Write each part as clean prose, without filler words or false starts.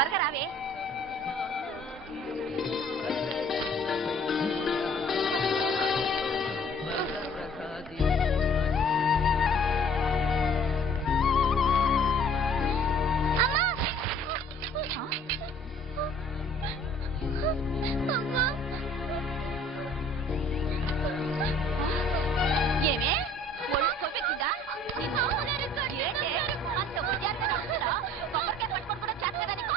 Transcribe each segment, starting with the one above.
త్వరగా రావే. ఏమే ఒళ్ళు కొవ్వెక్కిందా? అంత ఉద్యానంగా నడుస్తున్నా కొబ్బరికాయ పట్టుకొని కూడా చేస్తారా నీకు?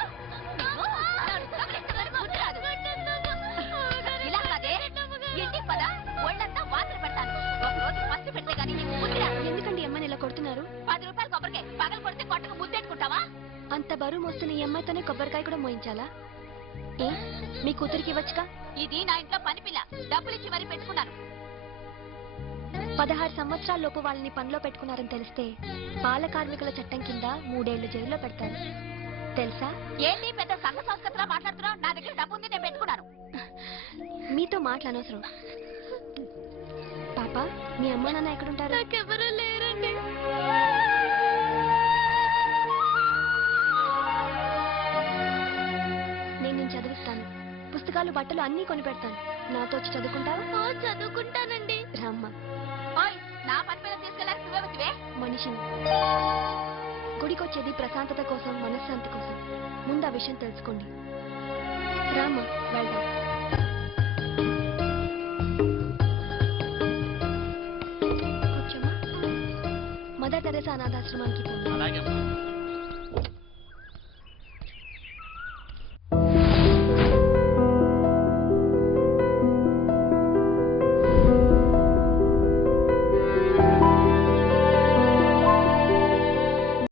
ఇలా కాదే, ఇంటికి పద, ఒళ్ళంతా వాసన పెడతాను. ఒక రోజు పసి పెడితే గానీ నీకు బుద్ధి రాదు. ఎందుకండి ఈ అమ్మాయిని ఇలా కొడుతున్నారు? 10 రూపాయలు కొబ్బరికాయ పగలు కొడితే కొట్టకు ముద్దెట్టుకుంటావా? అంత బరువు మోస్తున్న ఈ అమ్మాయితోనే కొబ్బరికాయ కూడా మోయించాలా? ఏ మీ కూతురికి ఇవ్వచ్చుగా? ఇది నా ఇంట్లో పని పిల్ల, డబ్బులు ఇచ్చి మరీ పెట్టుకున్నాను. 16 సంవత్సరాల లోపు వాళ్ళని పనిలో పెట్టుకున్నారని తెలిస్తే బాల కార్మికుల చట్టం కింద 3 ఏళ్లు జైల్లో పెడతారు తెలుసా? ఏంటి పెద్ద సంఘ సంస్కృతిలో మాట్లాడుతున్నావు? నా దగ్గర డబ్బు ఉంది, నేను పెట్టుకున్నాను. మీతో మాట్లాడనవసరం. పాప, మీ అమ్మా నాన్న ఎక్కడుంటారు? నాకెవరూ లేరండి. నేను చదివిస్తాను. పుస్తకాలు, బట్టలు అన్నీ కొని పెడతాను. నాతో వచ్చి చదువుకుంటావా? చదువుకుంటానండి. రామ్మ. నా పని మీద తీసుకెళ్ళాలి, నువ్వే మనిషిని. గుడికొచ్చేది ప్రశాంతత కోసం, మనశ్శాంతి కోసం. ముందు ఆ విషయం తెలుసుకోండి. రామ్మ, వెళ్దాం. కూర్చోమ్మా. మదర్ తెరెసా అనాథాశ్రమానికి పోండి.